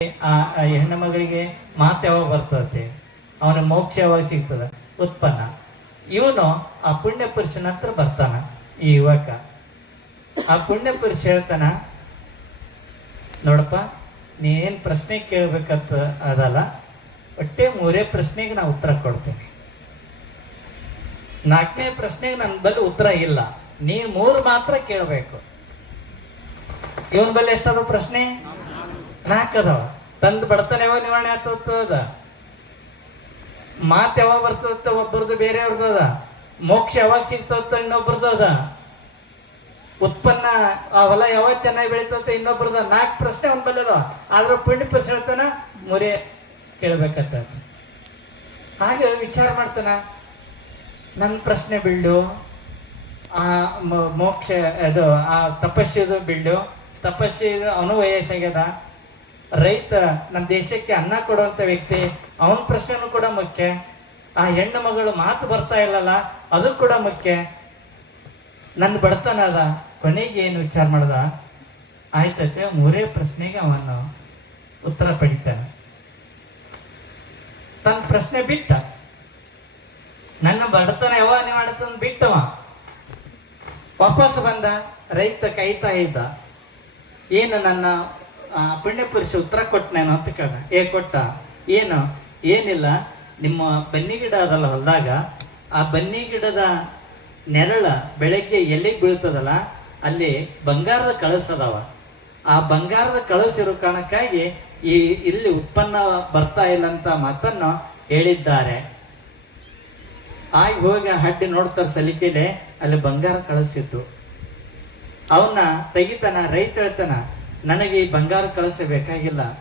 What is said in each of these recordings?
ಆ ಹೆಣ್ಣು ಮಗಳಿಗೆ ಮಾತು ಯಾವಾಗ ಬರ್ತದೆ? ಅವನ ಮೋಕ್ಷ ಯಾವಾಗ ಸಿಗ್ತದೆ? ಉತ್ಪನ್ನ. ಇವನು ಆ ಪುಣ್ಯ ಪುರುಷನ ಹತ್ರ ಬರ್ತಾನ, ಈ ಯುವಕ. ಆ ಪುಣ್ಯ ಪುರುಷ ಹೇಳ್ತಾನ, ನೋಡಪ್ಪ, ನೀ ಏನ್ ಪ್ರಶ್ನೆ ಕೇಳ್ಬೇಕಂತ ಅದಲ್ಲ, ಒಟ್ಟೆ ಮೂರೇ ಪ್ರಶ್ನೆಗೆ ನಾ ಉತ್ತರ ಕೊಡ್ತೇನೆ. ನಾಲ್ಕನೇ ಪ್ರಶ್ನೆಗೆ ನನ್ನ ಬಲ್ಲಿ ಉತ್ತರ ಇಲ್ಲ. ನೀ ಮೂರು ಮಾತ್ರ ಕೇಳಬೇಕು. ಇವನ್ ಬಲ್ಲಿ ಎಷ್ಟಾದ ಪ್ರಶ್ನೆ? ನಾಲ್ಕು ಅದಾವ ತಂದು ಬಡತನ ಯಾವ ನಿವಾರಣೆ ಆಗ್ತದ ಮಾತ್ ಯಾವಾಗ ಬರ್ತದ ಒಬ್ಬರದು ಬೇರೆಯವ್ರದ್ದು ಅದ. ಮೋಕ್ಷ ಯಾವಾಗ ಸಿಗ್ತದ ಇನ್ನೊಬ್ರದ್ದು ಅದ. ಉತ್ಪನ್ನ, ಆ ಹೊಲ ಯಾವಾಗ ಚೆನ್ನಾಗಿ ಬೆಳೀತದ ಇನ್ನೊಬ್ರದ ನಾಲ್ಕು ಪ್ರಶ್ನೆ ಅವ್ನ ಬಲ್ಲದ ಅದಾವ ಆದ್ರೆ ಪುಣ್ಯ ಪ್ರಶ್ನೆ ಹೇಳ್ತಾನ ಮುರೇ ಕೇಳ್ಬೇಕಂತ ಹಾಗೆ ವಿಚಾರ ಮಾಡ್ತಾನ. ನನ್ನ ಪ್ರಶ್ನೆ ಬೀಳು ಆ ಮೋಕ್ಷ, ಅದು, ಆ ತಪಸ್ಸಿದು ಬೀಳು ತಪಸ್ಸಿದು ಅವನು ವಯಸ್ಸಾಗ್ಯದ ರೈತ ನಮ್ಮ ದೇಶಕ್ಕೆ ಅನ್ನ ಕೊಡುವಂತ ವ್ಯಕ್ತಿ, ಅವನ ಪ್ರಶ್ನೆನೂ ಕೂಡ ಮುಖ್ಯ. ಆ ಹೆಣ್ಣು ಮಗಳು ಮಾತು ಬರ್ತಾ ಇಲ್ಲಲ್ಲ, ಅದು ಕೂಡ ಮುಖ್ಯ. ನನ್ನ ಬಡತನ ಅದ, ಕೊನೆಗೆ ಏನು ವಿಚಾರ ಮಾಡ್ದ? ಆಯ್ತತೆ, ಮೂರೇ ಪ್ರಶ್ನೆಗೆ ಅವನು ಉತ್ತರ ಪಡಿತಾನೆ. ತನ್ನ ಪ್ರಶ್ನೆ ಬಿಟ್ಟ. ನನ್ನ ಬಡತನ ಯಾವಾಗ ಮಾಡ್ತಾನ ಬಿಟ್ಟವ. ವಾಪಸ್ ಬಂದ, ರೈತ ಕೈತಾ ಇದ್ದ ಏನು ನನ್ನ ಪುರುಷ ಉತ್ತರ ಕೊಟ್ಟನೇನು ಅಂತ ಕೇಳ ಏ, ಕೊಟ್ಟ? ಏನು? ಏನಿಲ್ಲ. ನಿಮ್ಮ ಬನ್ನಿ ಗಿಡ ಅದಲ್ಲ ಹೊಲದಾಗ. ಆ ಬನ್ನಿ ಗಿಡದ ನೆರಳ ಬೆಳಗ್ಗೆ ಎಲ್ಲಿಗೆ ಬೀಳ್ತದಲ್ಲ, ಅಲ್ಲಿ ಬಂಗಾರದ ಕಳಸದವ ಆ ಬಂಗಾರದ ಕಳಸಿರೋ ಕಾರಣಕ್ಕಾಗಿ ಈ ಇಲ್ಲಿ ಉತ್ಪನ್ನ ಬರ್ತಾ ಇಲ್ಲ ಅಂತ ಮಾತನ್ನು ಹೇಳಿದ್ದಾರೆ. ಆಗಿ ಹೋಗಿ ಹಡ್ಡಿ ನೋಡ್ತಾರೆ ಸಲಿಕೆಲೆ, ಅಲ್ಲಿ ಬಂಗಾರ ಕಳಿಸಿದ್ದು ಅವನ್ನ ತೆಗಿತಾನ, ರೈತ ಹೇಳ್ತಾನ ನನಗೆ ಈ ಬಂಗಾರ ಕಳಿಸ ಬೇಕಾಗಿಲ್ಲ.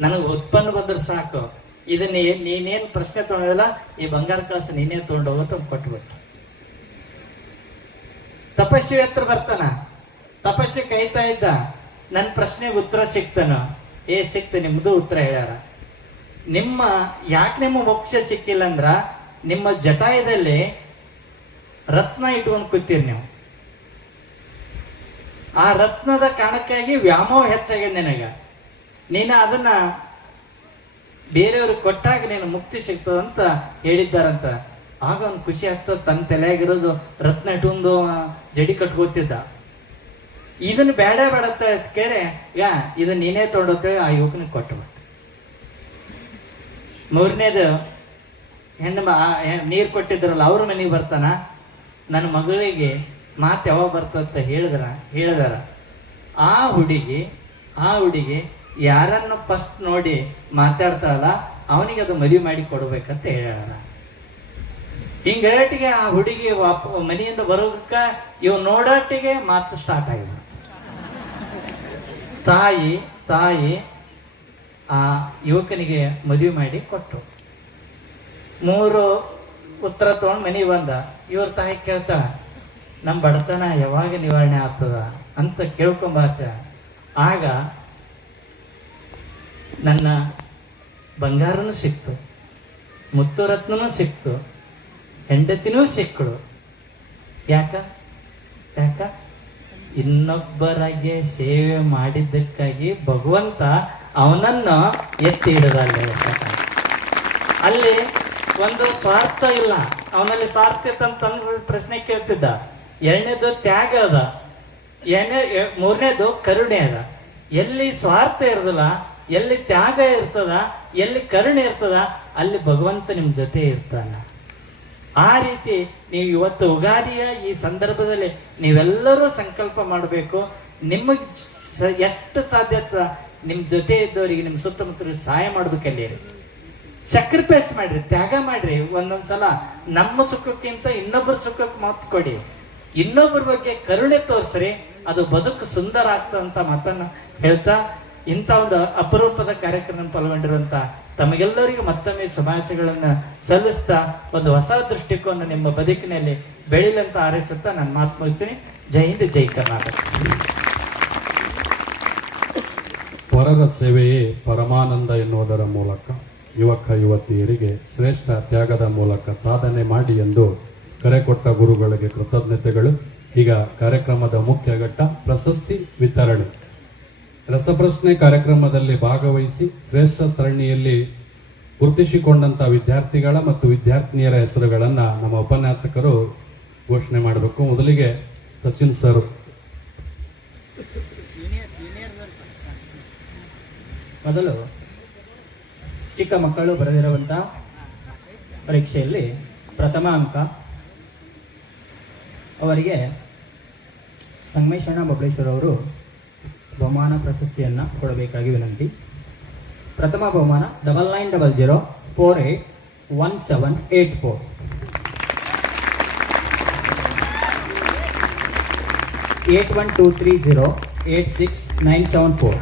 ನನಗೆ ಉತ್ಪನ್ನ ಬಂದ್ರೆ ಸಾಕು. ಇದನ್ನ ನೀನೇನು ಪ್ರಶ್ನೆ ತಗೊಂಡಿಲ್ಲ ಈ ಬಂಗಾರ ಕಳಸ ನೀನೇ ಅಂತ ಕೊಟ್ಬಿಟ್ಟು ತಪಸ್ವಿ ಹತ್ರ ಬರ್ತಾನ. ತಪಸ್ವಿ ಕೈತಾ ಇದ್ದ. ನನ್ನ ಪ್ರಶ್ನೆಗೆ ಉತ್ತರ ಸಿಕ್ತಾನ? ಏ, ಸಿಕ್ತ, ನಿಮ್ದು ಉತ್ತರ ಹೇಳ್ಯಾರ. ನಿಮ್ಮ, ಯಾಕೆ ನಿಮ್ಮ ಮೋಕ್ಷ ಸಿಕ್ಕಿಲ್ಲ ಅಂದ್ರ, ನಿಮ್ಮ ಜಟಾಯದಲ್ಲಿ ರತ್ನ ಇಟ್ಕೊಂಡು ಕೂತೀರಿ ನೀವು. ಆ ರತ್ನದ ಕಾರಣಕ್ಕಾಗಿ ವ್ಯಾಮೋಹ ಹೆಚ್ಚಾಗಿದೆ ನಿನಗ. ನೀನು ಅದನ್ನ ಬೇರೆಯವ್ರಿಗೆ ಕೊಟ್ಟಾಗ ನೀನು ಮುಕ್ತಿ ಸಿಗ್ತದಂತ ಹೇಳಿದ್ದಾರಂತ. ಆಗ ಅವ್ನು ಖುಷಿ ಆಗ್ತದೆ, ತನ್ನ ತಲೆಯಾಗಿರೋದು ರತ್ನ ಇಟ್ಟೊಂದು ಜಡಿ ಕಟ್ಕೋತಿದ್ದ. ಇದನ್ನ ಬೇಡ ಬೇಡ ಅಂತ ಕೇರೆ, ಯಾ, ಇದನ್ನ ನೀನೇ ತೊಗೊಂಡೋಗ್ತೇವೆ ಆ ಯುವಕನಿಗೆ ಕೊಟ್ಟಬಿಟ್ಟು ಮೂರನೇದು, ಹೆಣ್ಣು ನೀರ್ ಕೊಟ್ಟಿದ್ರಲ್ಲ ಅವ್ರ ಮನೆಗೆ ಬರ್ತಾನ? ನನ್ನ ಮಗಳಿಗೆ ಮಾತು ಯಾವಾಗ ಬರ್ತದಂತ ಹೇಳಿದ್ರ, ಹೇಳಿದಾರ. ಆ ಹುಡುಗಿ ಆ ಹುಡುಗಿ ಯಾರನ್ನು ಫಸ್ಟ್ ನೋಡಿ ಮಾತಾಡ್ತಾಳಲ್ಲ, ಅವನಿಗೆ ಅದು ಮದುವೆ ಮಾಡಿ ಕೊಡ್ಬೇಕಂತ ಹೇಳ್ಯಾರ ಹಿಂಗೇಟಿಗೆ ಆ ಹುಡುಗಿ ವಾಪ, ಮನೆಯಿಂದ ಬರೋದಕ್ಕ ಇವ್ ನೋಡೋಟಿಗೆ ಮಾತು ಸ್ಟಾರ್ಟ್ ಆಗಿದೆ. ತಾಯಿ ತಾಯಿ, ಆ ಯುವಕನಿಗೆ ಮದುವೆ ಮಾಡಿ ಕೊಟ್ಟು. ಮೂರು ಉತ್ತರ ತಗೊಂಡು ಮನೆಗೆ ಬಂದ. ಇವ್ರ ತಾಯಿ ಕೇಳ್ತಾ ನಮ್ಮ ಬಡತನ ಯಾವಾಗ ನಿವಾರಣೆ ಆಗ್ತದ ಅಂತ ಕೇಳ್ಕೊಂಬಾಕ ಆಗ ನನ್ನ ಬಂಗಾರನೂ ಸಿಕ್ತು ಮುತ್ತು ರತ್ನನೂ ಸಿಕ್ತು, ಹೆಂಡತಿನೂ ಸಿಕ್ಕಳು ಯಾಕ? ಯಾಕ? ಇನ್ನೊಬ್ಬರಾಗೆ ಸೇವೆ ಮಾಡಿದ್ದಕ್ಕಾಗಿ ಭಗವಂತ ಅವನನ್ನು ಎತ್ತಿ ಇಡದಲ್ಲಿ ಅಲ್ಲಿ ಒಂದು ಸ್ವಾರ್ಥ ಇಲ್ಲ. ಅವನಲ್ಲಿ ಸ್ವಾರ್ಥ ಇತ್ತಂತ ಪ್ರಶ್ನೆ ಕೇಳ್ತಿದ್ದ. ಎರಡನೇದು ತ್ಯಾಗ ಅದ. ಎರಡನೇ ಮೂರನೇದು ಕರುಣೆ ಅದ. ಎಲ್ಲಿ ಸ್ವಾರ್ಥ ಇರೋದಿಲ್ಲ, ಎಲ್ಲಿ ತ್ಯಾಗ ಇರ್ತದ, ಎಲ್ಲಿ ಕರುಣೆ ಇರ್ತದ, ಅಲ್ಲಿ ಭಗವಂತ ನಿಮ್ಮ ಜೊತೆ ಇರ್ತಾನ. ಆ ರೀತಿ ನೀವು ಇವತ್ತು ಉಗಾದಿಯ ಈ ಸಂದರ್ಭದಲ್ಲಿ ನೀವೆಲ್ಲರೂ ಸಂಕಲ್ಪ ಮಾಡಬೇಕು. ನಿಮಗೆ ಎಷ್ಟು ಸಾಧ್ಯ ನಿಮ್ಮ ನಿಮ್ ಜೊತೆ ಇದ್ದವರಿಗೆ ನಿಮ್ಮ ಸುತ್ತಮುತ್ತಲಿಗೆ ಸಹಾಯ ಮಾಡ್ಬೇಕಲ್ಲಿ ಸ್ಯಾಕ್ರಿಫೈಸ್ ಮಾಡ್ರಿ, ತ್ಯಾಗ ಮಾಡ್ರಿ ಒಂದೊಂದ್ಸಲ. ನಮ್ಮ ಸುಖಕ್ಕಿಂತ ಇನ್ನೊಬ್ಬರ ಸುಖಕ್ಕೆ ಮಾತು ಕೊಡಿ. ಇನ್ನೊಬ್ಬರ ಬಗ್ಗೆ ಕರುಣೆ ತೋರಿಸ್ರಿ, ಅದು ಬದುಕು ಸುಂದರ ಆಗ್ತದಂತ ಮಾತನ್ನ ಹೇಳ್ತಾ ಇಂಥ ಒಂದು ಅಪರೂಪದ ಕಾರ್ಯಕ್ರಮ ಪಾಲ್ಗೊಂಡಿರುವಂತ ತಮಗೆಲ್ಲರಿಗೂ ಮತ್ತೊಮ್ಮೆ ಶುಭಾಶಯಗಳನ್ನ ಸಲ್ಲಿಸ್ತಾ ಒಂದು ಹೊಸ ದೃಷ್ಟಿಕೋನ ನಿಮ್ಮ ಬದುಕಿನಲ್ಲಿ ಬೆಳಿಲಂತ ಹಾರೈಸುತ್ತಾ ನಾನು ಮಾತು ಮುಗಿಸ್ತೀನಿ ಜೈ ಹಿಂದ್, ಜೈ ಕರ್ನಾಟಕ. ಪರರ ಸೇವೆಯೇ ಪರಮಾನಂದ ಎನ್ನುವುದರ ಮೂಲಕ ಯುವಕ ಯುವತಿಯರಿಗೆ ಶ್ರೇಷ್ಠ ತ್ಯಾಗದ ಮೂಲಕ ಸಾಧನೆ ಮಾಡಿ ಎಂದು ಕರೆ ಕೊಟ್ಟ ಗುರುಗಳಿಗೆ ಕೃತಜ್ಞತೆಗಳು. ಈಗ ಕಾರ್ಯಕ್ರಮದ ಮುಖ್ಯ ಘಟ್ಟ ಪ್ರಶಸ್ತಿ ವಿತರಣೆ. ರಸಪ್ರಶ್ನೆ ಕಾರ್ಯಕ್ರಮದಲ್ಲಿ ಭಾಗವಹಿಸಿ ಶ್ರೇಷ್ಠ ಸರಣಿಯಲ್ಲಿ ಗುರುತಿಸಿಕೊಂಡಂಥ ವಿದ್ಯಾರ್ಥಿಗಳ ಮತ್ತು ವಿದ್ಯಾರ್ಥಿನಿಯರ ಹೆಸರುಗಳನ್ನ ನಮ್ಮ ಉಪನ್ಯಾಸಕರು ಘೋಷಣೆ ಮಾಡಬೇಕು. ಮೊದಲಿಗೆ ಸಚಿನ್ ಸರ್. ಮೊದಲು ಚಿಕ್ಕ ಮಕ್ಕಳು ಬರೆದಿರುವಂಥ ಪರೀಕ್ಷೆಯಲ್ಲಿ ಪ್ರಥಮ ಅಂಕ ಅವರಿಗೆ ಸಂಗಮೇಶ್ವರಣ ಬಬಳೇಶ್ವರ ಅವರು ಬಹುಮಾನ ಪ್ರಶಸ್ತಿಯನ್ನು ಕೊಡಬೇಕಾಗಿ ವಿನಂತಿ. ಪ್ರಥಮ ಬಹುಮಾನ double nine double zero four eight one seven eight four eight one two three zero eight six nine seven four